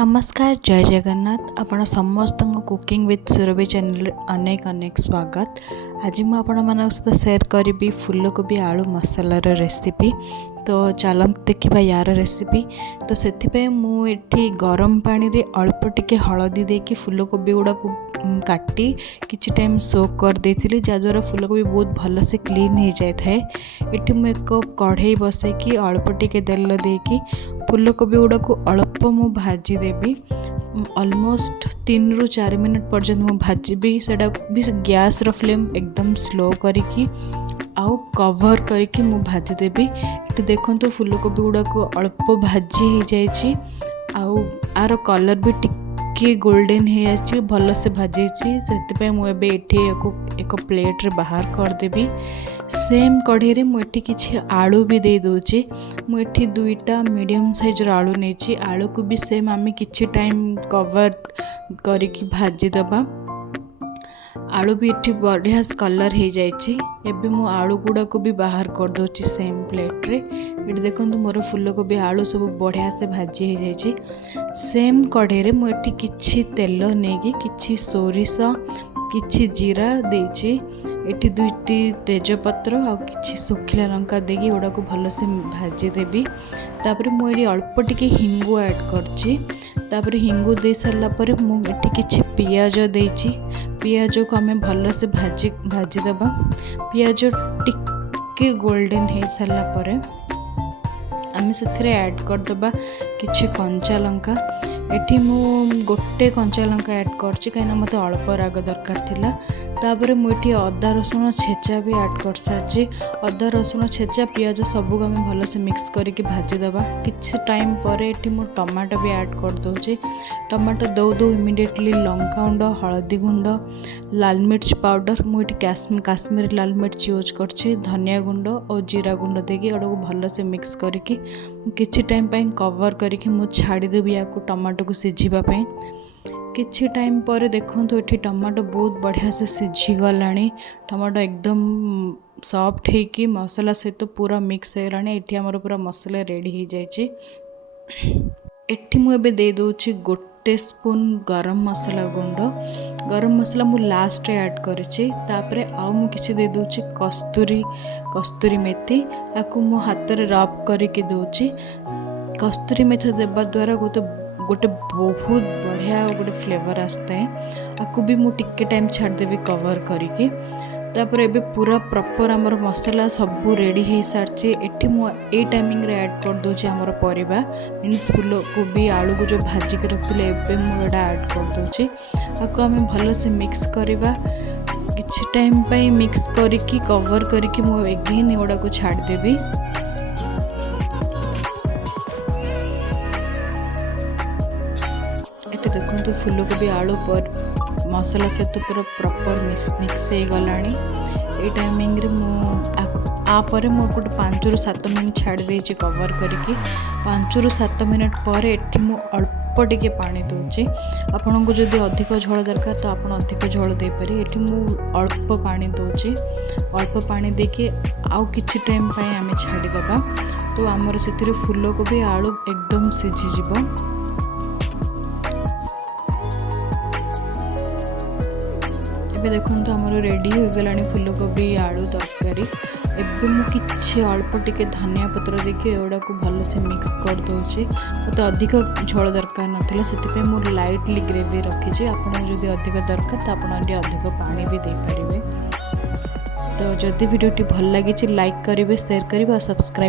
नमस्कार जय जगन्नाथ आपण समस्त कुकिंग विथ सुरभि चैनल अनेक अनेक स्वागत। आज मुझे आपण सहित शेयर करी फूलकोबी आलू मसलार रेसिपी। तो चलते देखा यार रेसिपी। तो से मुझे गरम पानी रे अल्प टिके हलदी देकी फूलकोबी गुड़ा को काटी किछि टाइम सोक कर देथिली, जहाँद्वारा फूलकोबी बहुत भल से क्लीन हो जाए थे। ये मुझे एक कढ़ई बसैकी अल्प टिके तेल देकी फूलकोबी गुड़ा को अल्प मु भाजी देवी। ऑलमोस्ट 3 ରୁ 4 मिनट पर्यंत मु भाजी सेटा भी गैस रो फ्लेम एकदम स्लो करिकी आउ कवर करिकी मु भाजी देवी। ये देखंतु फूलकोबी गुड़ा को अल्प भाजी हो जाइए आउ आर कलर भी टिके गोल्डन हो भल से भाजी से मुझे एक प्लेट रे बाहर करदेवी। सेम कढ़ई रे मुझे किसी आलू भी दे दूची। मुझे 2टा मीडियम साइज आलू नहीं, आलू को भी सेम आम किछि टाइम कवर करिकी भाजी दबा। आलू भी ये बढ़िया कलर हो जाइए। मु आलू गुड़ा को भी बाहर कर दूची सेम प्लेट रे। ये देखो मोर फूलकोबी आलू सब बढ़िया से भाजी हो जाइए। सेम कढ़ई रे मुझे किछि तेल नहीं किछि सोरिष किछि जीरा देची, एटी 2टी तेजपत्र आ किछि सुखिला लंका देकी गुड़ा को भल से भाजी देवी। तापर मुझे अल्प टिके हिंगु ऐड करछि। तापर हिंगु दे सारा पर मुझे किछि पियाज देची। पियाज को आम भल से भाजी दबा। पियाज टिके गोल्डन हो सारा पर आम से ऐड करदबा किछि कंचा लंका। एठी मु गोटे कंचा लंका ऐड करछि कहीं मत अल्प राग दरकार थिला। तापर मुझे अदा रसुण छेचा भी ऐड कर सारी। अदा रसुण छेचा पियाज सबको आम भल से मिक्स करके भाजी दबा। किछि टाइम पर एठी मु टमाटो भी ऐड कर दोचे। टमाटो दो इमिडिएटली लंका गुंड हलदी गुंड लाल मिर्च पाउडर मुझे काश्मीरी लाल मिर्च यूज करछि, धनिया गुंड और जीरा गुंड देकी को भल से मिक्स करके किछि टाइम पर कवर करके मु छाड़ीदेवी या टमाटो को सिझिबा पई। किछि टाइम पर देखंतु एठी टमाटो बहुत बढ़िया से सिझी गलानी। टमाटो एकदम सॉफ्ट होकी मसला सहित पूरा मिक्स हो गलानी। एठी हमर पूरा मसला रेडी हो जाइए। एठी मु एबे दे दोछि गोटे स्पून गरम मसला गुंड। गरम मसला मु लास्ट रे ऐड करिछि। तापरे आउ मु किछि दे दोछि कस्तूरी मेथी। आकु मु हाथ रे रब करके दोछि। कस्तूरी मेथी देबा द्वारा गोटे बहुत बढ़िया गोटे फ्लेवर आसता है। आपको भी मुझे टिके टाइम छाड़देवी कवर करके। तापर एबे पूरा प्रॉपर आमर मसला सबू रेडी हो सारी। एठी मुझे टाइमिंग रे ऐड कर दूची आमर परिबा मीन्स फूलकोबी आलू को जो भाजी के रखते एबे मुझे ऐड कर दूची। आपको आम भल से मिक्स करवा किछि टाइम पाई मिक्स करके कवर करके मुझे एगेन एगुड़ा को छाड़देवी। देखो फूलकोबी आलू पर मसला सहित पूरा प्रॉपर मिक्स हो गलानी। ये टाइमिंग रे मुझे मुझे 5 ରୁ 7 मिनट छाड़ देछि कवर करके। 5 ରୁ 7 मिनट पर एठी मु अल्प टिके पानी दूची। आपन को जदि अधिक झोल दरकार तो आप अधिक झोल दे पारे। एठी मु अल्प पानी दूची। अल्प पानी देके आउ किछि टाइम पय आमे छाड़ी दबा। तो हमर सेतिर फूलकोबी आलू एकदम सिझी जिवो। ଏବେ ଦେଖନ୍ତୁ ଆମର ରେଡ଼ି ହୋଇଗଲାଣି ଫୁଲକୋବି ଆଳୁ ତରକାରୀ। ଏବେ ମୁଁ କିଛି ଅଳ୍ପ ଟିକେ ଧନିଆ ପତ୍ର ଦେଇକି ଏଗୁଡ଼ାକୁ ଭଲସେ ମିକ୍ସ କରିଦେଉଛି। ମୋତେ ଅଧିକ ଝୋଳ ଦରକାର ନଥିଲା, ସେଥିପାଇଁ ମୁଁ ଲାଇଟଲି ଗ୍ରେଭି ରଖିଛି। ଆପଣଙ୍କୁ ଯଦି ଅଧିକ ଦରକାର ତ ଆପଣ ଟିକେ ଅଧିକ ପାଣି ବି ଦେଇପାରିବେ। ତ ଯଦି ଭିଡ଼ିଓଟି ଭଲ ଲାଗିଛି ଲାଇକ୍ କରିବେ, ସେୟାର କରିବେ ଆଉ ସବସ୍କ୍ରାଇବ୍